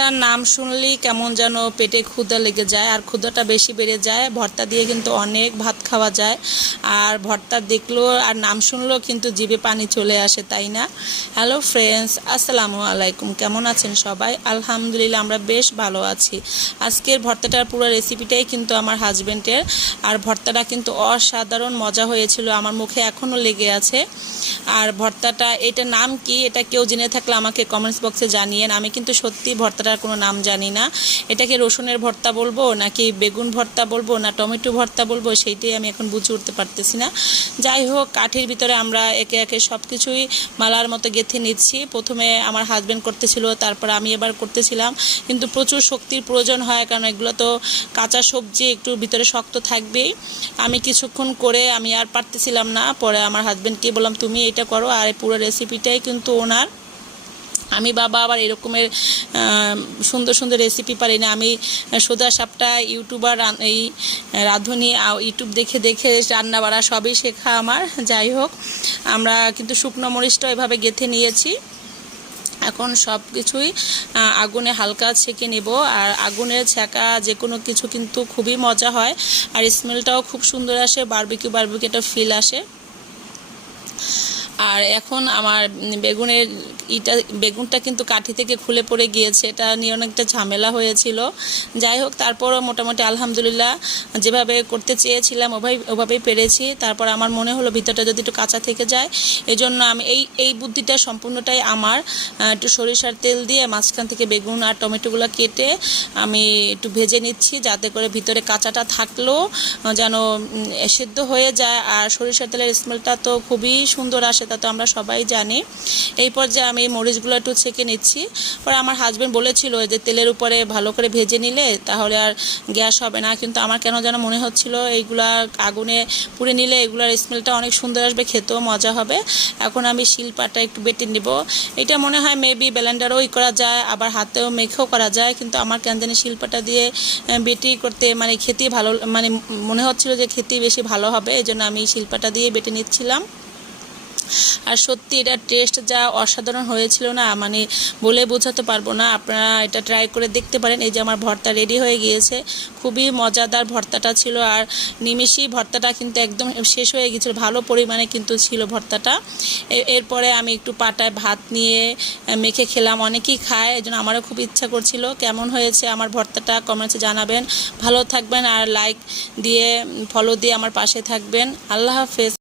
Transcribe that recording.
তার নাম শুনলেই কেমন যেন পেটে ক্ষুধা লেগে যায়, আর ক্ষুধাটা বেশি বেড়ে যায়। ভর্তা দিয়ে কিন্তু অনেক ভাত খাওয়া যায়। আর ভর্তা দেখলেও আর নাম শুনলেও কিন্তু জিভে পানি চলে আসে, তাই না? হ্যালো ফ্রেন্ডস আসসালামু আলাইকুম। কেমন আছেন সবাই? আলহামদুলিল্লাহ, আমরা বেশ ভালো আছি। আজকের ভর্তাটার পুরো রেসিপিটাই কিন্তু আমার হাজব্যান্ডের আর ভর্তাটা কিন্তু অসাধারণ মজা হয়েছিল, আমার মুখে এখনও লেগে আছে। আর ভর্তাটা, এটার নাম কি? এটা কেউ জেনে থাকলে আমাকে কমেন্টস বক্সে জানিয়েন। আমি কিন্তু সত্যি ভর্তাটার কোনো নাম জানি না। এটাকে রসুনের ভর্তা বলব, নাকি বেগুন ভর্তা বলব, না টমেটো ভর্তা বলব, সেইটাই আমি এখন বুঝে উঠতে পারতেছি না। যাই হোক, কাঠির ভিতরে আমরা একে একে সব কিছুই মালার মতো গেঁথে নিচ্ছি। প্রথমে আমার হাজব্যান্ড করতেছিল, তারপর আমি এবার করতেছিলাম। কিন্তু প্রচুর শক্তির প্রয়োজন হয়, কারণ এগুলো তো কাঁচা সবজি, একটু ভিতরে শক্ত থাকবেই। আমি কিছুক্ষণ করে আমি আর পারতেছিলাম না। পরে আমার হাজব্যান্ডকে বললাম, তুমি এটা করো। আর পুরো রেসিপিটাই কিন্তু ওনার। আমি বাবা আবার এরকমের সুন্দর সুন্দর রেসিপি পারি না। আমি সোজা সাপটা ইউটিউবার এই, রাঁধুনি ইউটিউব দেখে দেখে রান্না বাড়া সবই শেখা আমার। যাই হোক, আমরা কিন্তু শুকনো মরিচটা এভাবে গেঁথে নিয়েছি। এখন সব কিছুই আগুনে হালকা ছেঁকে নেব। আর আগুনের ছেঁকা যে কোনো কিছু কিন্তু খুবই মজা হয়। আর স্মেলটাও খুব সুন্দর আসে বারবিকিউ বারবিকিউ একটা ফিল আসে। আর এখন আমার বেগুনের ইটা, বেগুনটা কিন্তু কাঠি থেকে খুলে পড়ে গিয়েছে। এটা নিয়ে অনেকটা ঝামেলা হয়েছিল। যাই হোক, তারপরও মোটামুটি আলহামদুলিল্লাহ যেভাবে করতে চেয়েছিলাম, ওভাবে, ওভাবেই পেরেছি। তারপর আমার মনে হলো ভিতরটা যদি একটু কাঁচা থেকে যায় এই জন্য আমি এই এই বুদ্ধিটা সম্পূর্ণটাই আমার একটু সরিষার তেল দিয়ে মাঝখান থেকে বেগুন আর টমেটোগুলো কেটে আমি একটু ভেজে নিচ্ছি, যাতে করে ভিতরে কাঁচাটা থাকলেও যেন সেদ্ধ হয়ে যায়। আর সরিষার তেলের স্মেলটা তো খুবই সুন্দর আসে তা তো আমরা সবাই জানি। এই পর্যায়ে আমি মরিচগুলো একটু ছেঁকে নিচ্ছি। পরে আমার হাজব্যান্ড বলেছিল যে তেলের উপরে ভালো করে ভেজে নিলে তাহলে আর গ্যাস হবে না। কিন্তু আমার কেন যেন মনে হচ্ছিল এইগুলা আগুনে পুড়ে নিলে এগুলার স্মেলটা অনেক সুন্দর আসবে, খেতেও মজা হবে। এখন আমি শিলপাটা একটু বেটে নিব। এটা মনে হয় মেবি ব্লেন্ডারও করা যায়, আবার হাতেও মেখেও করা যায়। কিন্তু আমার কেন জানি শিলপাটা দিয়ে বেটি করতে মানে খেতে ভালো মানে মনে হচ্ছিল যে খেতে বেশি ভালো হবে। এই জন্য আমি শিলপাটা দিয়ে বেটে নিচ্ছিলাম। আর সত্যি এটা টেস্ট যা অসাধারণ হয়েছিল না মানে বলে বোঝাতে পারব না। আপনারা এটা ট্রাই করে দেখতে পারেন। এই যে আমার ভর্তা রেডি হয়ে গিয়েছে। খুবই মজাদার ভর্তাটা ছিল আর নিমিষেই ভর্তাটা কিন্তু একদম শেষ হয়ে গিয়েছিল। ভালো পরিমাণে কিন্তু ছিল ভর্তাটা। এরপরে আমি একটু পাটায় ভাত নিয়ে মেখে খেলাম। অনেকেই খায় এই জন্য আমারও খুব ইচ্ছা করছিল। কেমন হয়েছে আমার ভর্তাটা কমেন্টসে জানাবেন। ভালো থাকবেন আর লাইক দিয়ে ফলো দিয়ে আমার পাশে থাকবেন। আল্লাহ হাফেজ।